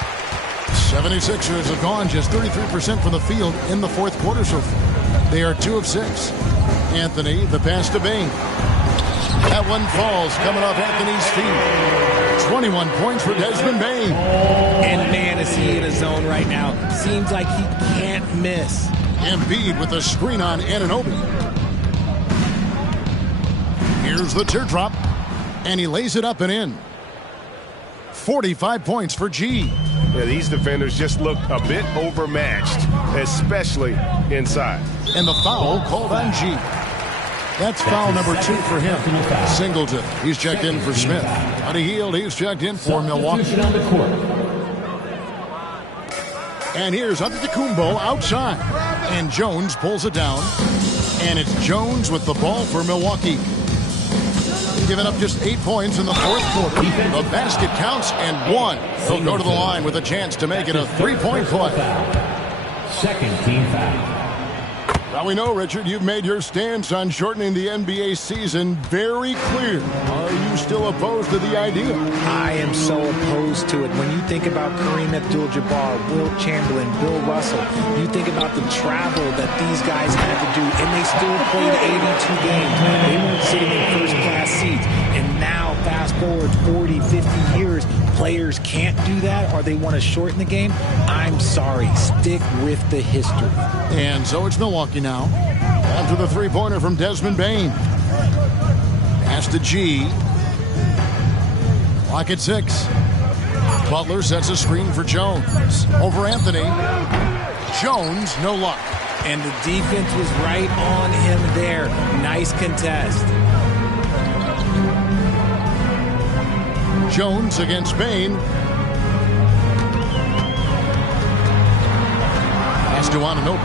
76ers have gone just 33% from the field in the fourth quarter so far. They are 2 of 6. Anthony, the pass to Bain. That one falls, coming off Anthony's feet. 21 points for Desmond Bain. And man, is he in a zone right now. Seems like he can't miss. Embiid with a screen on Anunoby. Here's the teardrop, and he lays it up and in. 45 points for G. Yeah, these defenders just look a bit overmatched, especially inside. And the foul called on G. That's foul number 2 for him. Singleton, he's checked in for Smith. Buddy Hield, he's checked in for Milwaukee. And here's Antetokounmpo outside. And Jones pulls it down. And it's Jones with the ball for Milwaukee. Giving up just 8 points in the fourth quarter. The basket counts and 1. He'll go to the line with a chance to make it a 3-point play. Second team foul. Now we know, Richard, you've made your stance on shortening the NBA season very clear. Are you still opposed to the idea? I am so opposed to it. When you think about Kareem Abdul-Jabbar, Wilt Chamberlain, Bill Russell, you think about the travel that these guys had to do, and they still played 82 games. They weren't sitting in first-class seats. And now, fast forward 40, 50 years, players can't do that, or they want to shorten the game. I'm sorry. Stick with the history. And so it's Milwaukee now. After the three-pointer from Desmond Bain. Pass to G. Clock at 6. Butler sets a screen for Jones. Over Anthony. Jones, no luck. And the defense was right on him there. Nice contest. Jones against Bain. Pass to Anunoby.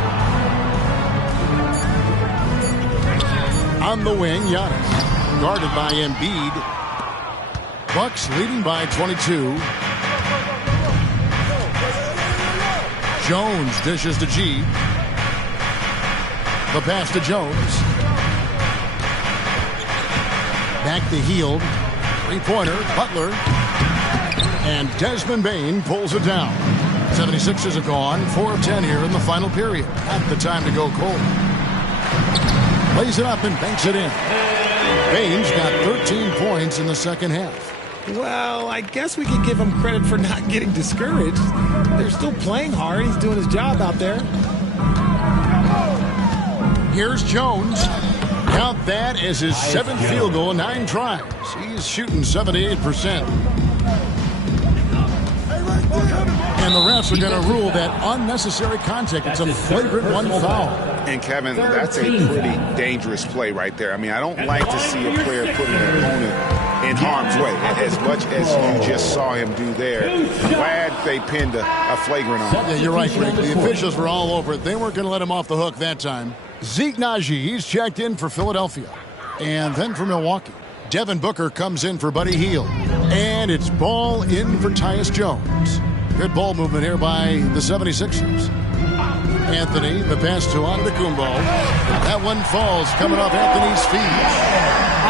On the wing, Giannis. Guarded by Embiid. Bucks leading by 22. Jones dishes to G. The pass to Jones. Back to Hield. Three-pointer, Butler. And Desmond Bain pulls it down. 76ers have gone 4 of 10 here in the final period. At the time to go cold. Lays it up and banks it in. Bain's got 13 points in the second half. Well, I guess we could give him credit for not getting discouraged. They're still playing hard. He's doing his job out there. Here's Jones. Count that as his 7th field goal in 9 tries. He's shooting 78%. And the refs are going to rule that unnecessary contact. It's a flagrant 1 foul. And, Kevin, that's a pretty dangerous play right there. I mean, I don't like to see a player putting an opponent in harm's way as much as you just saw him do there. Glad they pinned a flagrant on him. Yeah, you're right, Greg. The officials were all over it. They weren't going to let him off the hook that time. Zeke Najee, he's checked in for Philadelphia. And then for Milwaukee, Devin Booker comes in for Buddy Hield. And it's ball in for Tyus Jones. Good ball movement here by the 76ers. Anthony, the pass to Antetokounmpo. That one falls coming off Anthony's feet.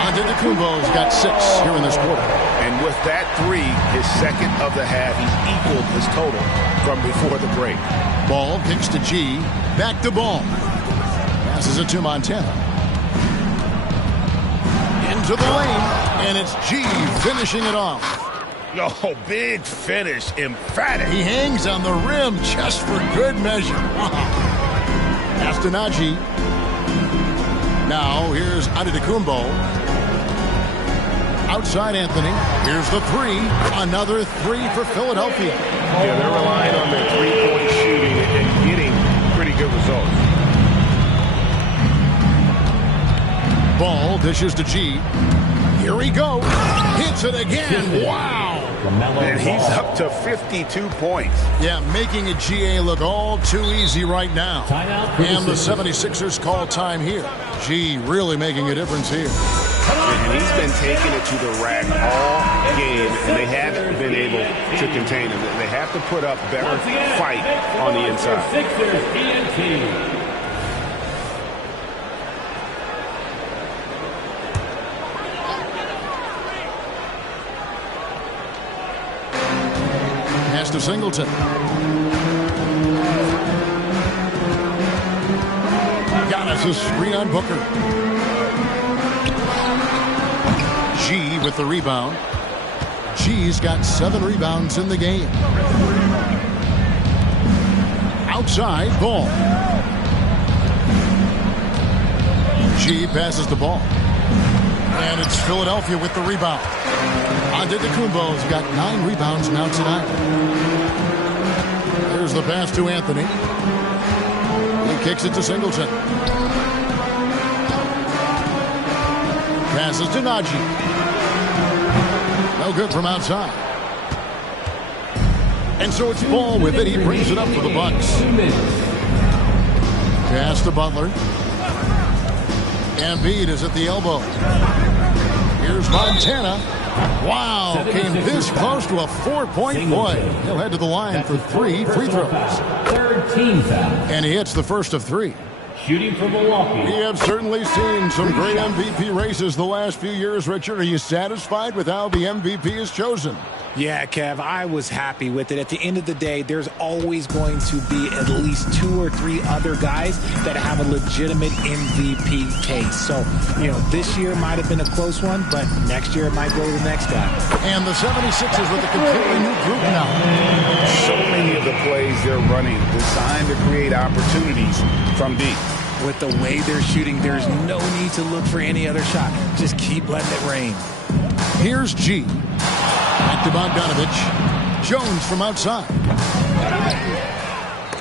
Antetokounmpo's got 6 here in this quarter. And with that 3, his second of the half, he equaled his total from before the break. Ball kicks to G. Back to Ball. Passes it to Montana. Into the lane. And it's G finishing it off. Oh, big finish. Emphatic. He hangs on the rim just for good measure. Pass to Najee. Now here's Antetokounmpo. Outside Anthony. Here's the 3. Another 3 for Philadelphia. Yeah, they're relying on their three-point shooting and getting pretty good results. Ball dishes to G. Here we go. Hits it again. Wow. And he's up to 52 points. Yeah, making a GA look all too easy right now. And the 76ers call time here. G really making a difference here. And he's been taking it to the rack all game, and they haven't been able to contain him. They have to put up better fight on the inside. Sixers ENT. Pass to Singleton. Giannis a screen on Booker. G with the rebound. G's got 7 rebounds in the game. Outside, Ball. G passes the ball. And it's Philadelphia with the rebound. Antetokounmpo's got 9 rebounds now tonight. There's the pass to Anthony. He kicks it to Singleton. Passes to Najee. No good from outside. And so it's Ball with it. He brings it up for the Bucks. Pass to Butler. Embiid is at the elbow. Here's Montana. Wow, came this close to a 4-point play. He'll head to the line for 3 free throws. 3rd team foul. And he hits the first of 3. Shooting for Milwaukee. We have certainly seen some great MVP races the last few years, Richard. Are you satisfied with how the MVP is chosen? Yeah, Kev, I was happy with it. At the end of the day, there's always going to be at least 2 or 3 other guys that have a legitimate MVP case. So, this year might have been a close one, but next year it might go to the next guy. And the 76ers with a completely new group now. So many of the plays they're running designed to create opportunities from deep. With the way they're shooting, there's no need to look for any other shot. Just keep letting it rain. Here's G. Back to Bogdanovich. Jones from outside.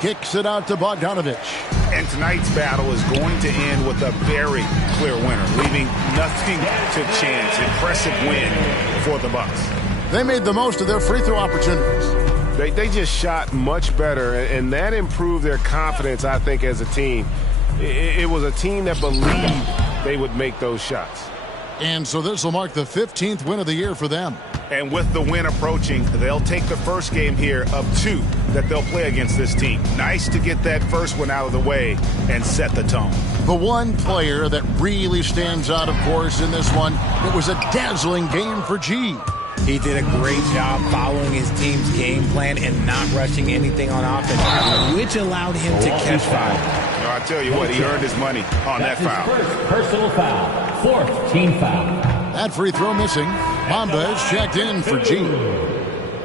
Kicks it out to Bogdanovich. And tonight's battle is going to end with a very clear winner, leaving nothing to chance. Impressive win for the Bucks. They made the most of their free throw opportunities. They just shot much better, and that improved their confidence, I think, as a team. It was a team that believed they would make those shots. And so this will mark the 15th win of the year for them. And with the win approaching, they'll take the first game here of 2 that they'll play against this team. Nice to get that first one out of the way and set the tone. The one player that really stands out, of course, in this one, it was a dazzling game for G. He did a great job following his team's game plan and not rushing anything on offense, which allowed him to catch foul. I tell you what, he earned his money on that foul. First personal foul. 4th team foul. That free throw missing. Mamba is checked in for G.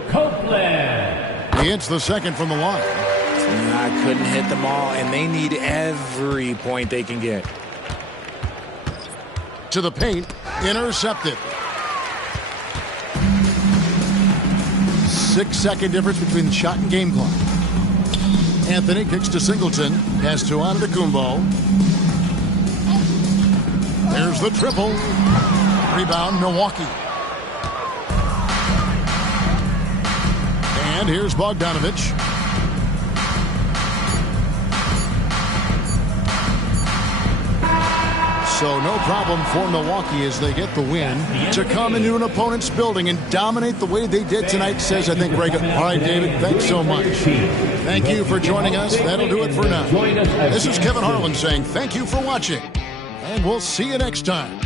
Copeland. He hits the second from the line. I couldn't hit them all, and they need every point they can get. to the paint. Intercepted. 6-second difference between the shot and game clock. Anthony kicks to Singleton. Pass to Antetokounmpo. There's the triple. Rebound, Milwaukee. And here's Bogdanovich. So no problem for Milwaukee as they get the win. To come into an opponent's building and dominate the way they did tonight says, I think, break it. All right, David, thanks so much. Thank you for joining us. That'll do it for now. This is Kevin Harlan saying thank you for watching, and we'll see you next time.